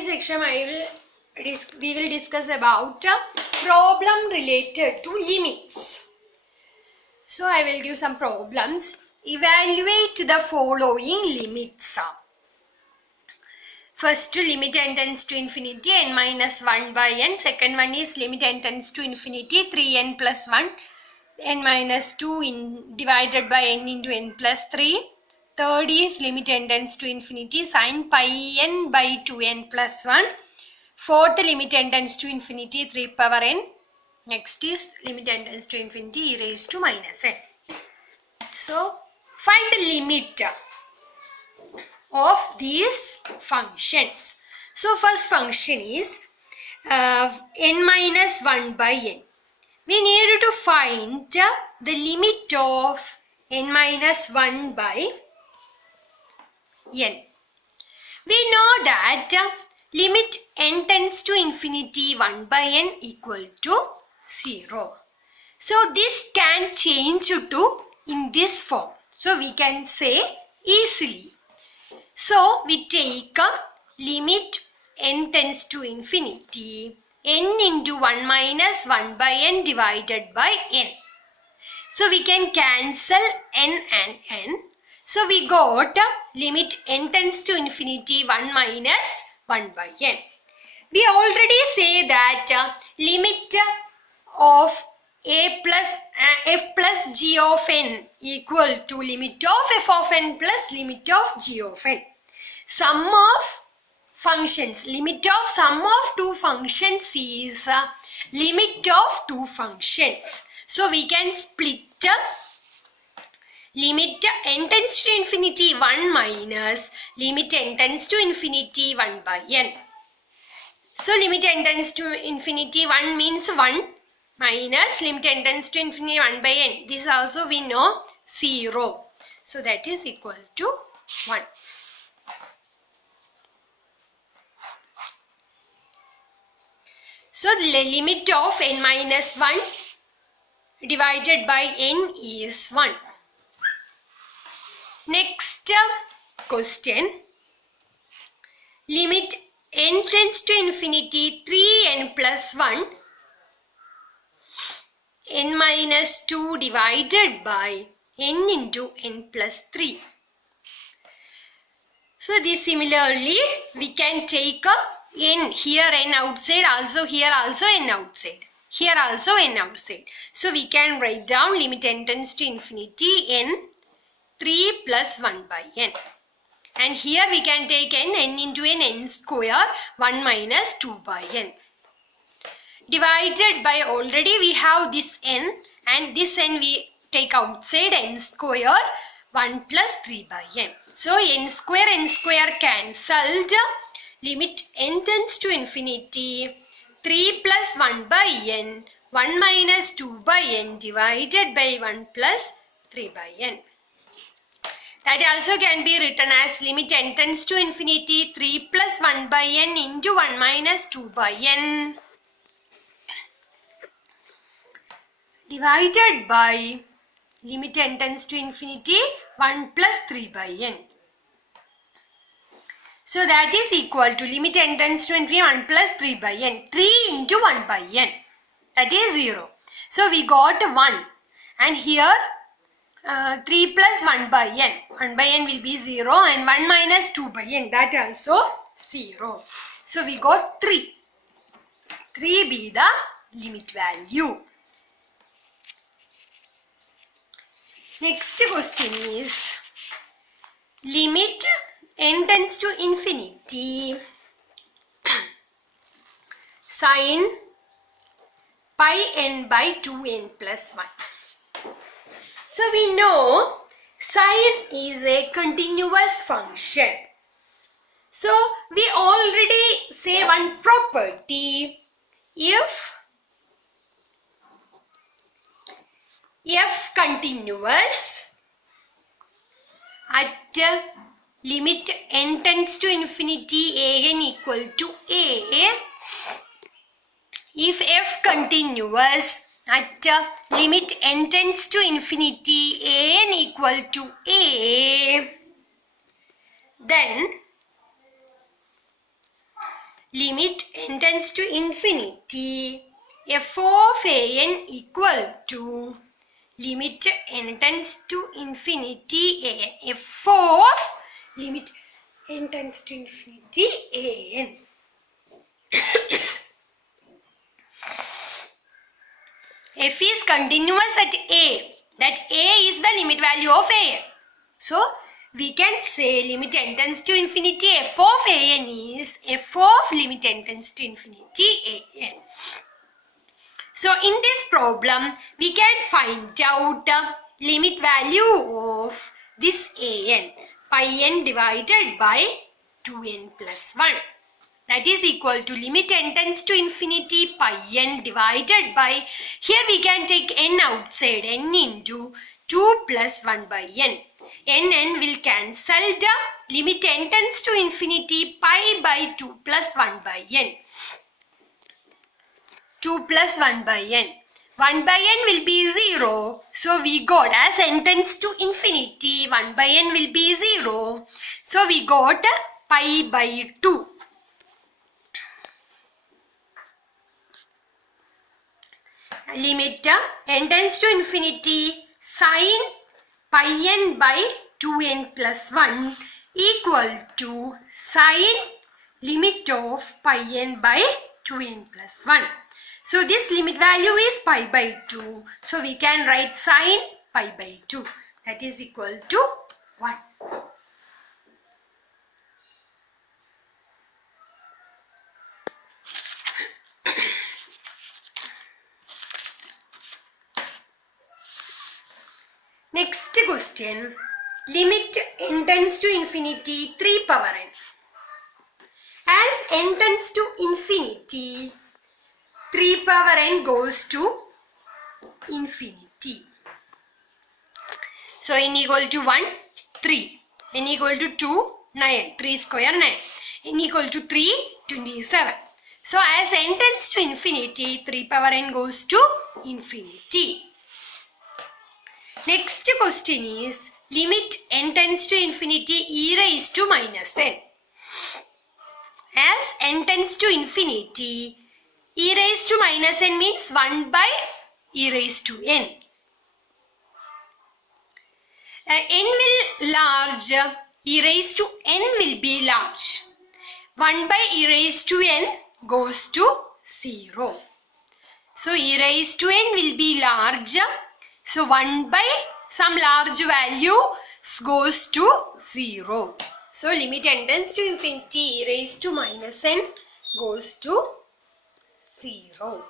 this section we will discuss about problem related to limits. So I will give some problems. Evaluate the following limits. First, limit n tends to infinity n minus 1 by n. Second one is limit n tends to infinity 3n plus 1 n minus 2 divided by n into n plus 3. Third is limit n tends to infinity sin pi n by 2n plus 1. Fourth, limit n tends to infinity 3 power n. Next is limit n tends to infinity e raised to minus n. So, find the limit of these functions. So, first function is n minus 1 by n. We need to find the limit of n minus 1 by n. We know that limit n tends to infinity 1 by n equal to 0. So this can change to in this form. So we can say easily. So we take limit n tends to infinity n into 1 minus 1 by n divided by n. So we can cancel n and n. So we got limit n tends to infinity 1 minus 1 by n. We already say that limit of a plus f plus g of n equal to limit of f of n plus limit of g of n. Sum of functions, limit of sum of two functions is limit of two functions. So we can split limit n tends to infinity 1 minus limit n tends to infinity 1 by n. So limit n tends to infinity 1 means 1 minus limit n tends to infinity 1 by n. This also we know 0. So that is equal to 1. So the limit of n minus 1 divided by n is 1. Next question. Limit n tends to infinity 3n plus 1 n minus 2 divided by n into n plus 3. So this similarly we can take n here, n outside, also here also n outside, here also n outside. So we can write down limit n tends to infinity n 3 plus 1 by n. And here we can take n into n square 1 minus 2 by n. Divided by, already we have this n and this n we take outside, n square 1 plus 3 by n. So n square cancelled. Limit n tends to infinity 3 plus 1 by n 1 minus 2 by n divided by 1 plus 3 by n. That also can be written as limit n tends to infinity 3 plus 1 by n into 1 minus 2 by n divided by limit n tends to infinity 1 plus 3 by n. So that is equal to limit n tends to infinity 1 plus 3 by n. 3 into 1 by n. That is 0. So we got 1. And here 3 plus 1 by n. 1 by n will be 0 and 1 minus 2 by n. That also 0. So we got 3. 3 be the limit value. Next question is limit n tends to infinity sin pi n by 2n plus 1. So we know sin is a continuous function. So we already say one property. If f continuous at limit n tends to infinity a n equal to a. If f continuous at limit n tends to infinity a n equal to a, then limit n tends to infinity, f of an equal to limit n tends to infinity f of limit n tends to infinity an. F is continuous at a. That a is the limit value of a. So we can say limit n tends to infinity f of an is f of limit n tends to infinity an. So in this problem we can find out limit value of this an, pi n divided by 2n plus 1. That is equal to limit n tends to infinity pi n divided by, here we can take n outside, n into 2 plus 1 by n. N will cancel the limit n tends to infinity pi by 2 plus 1 by n. 2 plus 1 by n. 1 by n will be 0. So we got, as n tends to infinity, 1 by n will be 0. So we got pi by 2. Limit n tends to infinity sin pi n by 2n plus 1 equal to sin limit of pi n by 2n plus 1. So this limit value is pi by 2. So we can write sin pi by 2. That is equal to 1. Next question. Limit n tends to infinity 3 power n. As n tends to infinity, 3 power n goes to infinity. So n equal to 1, 3. N equal to 2, 9. 3 square 9. N equal to 3, 27. So as n tends to infinity, 3 power n goes to infinity. Next question is limit n tends to infinity e raised to minus n. As n tends to infinity, e raised to minus n means 1 by e raised to n. N will large, e raised to n will be large. 1 by e raised to n goes to 0. So e raised to n will be large. So 1 by some large value goes to 0. So limit n tends to infinity e raised to minus n goes to 0.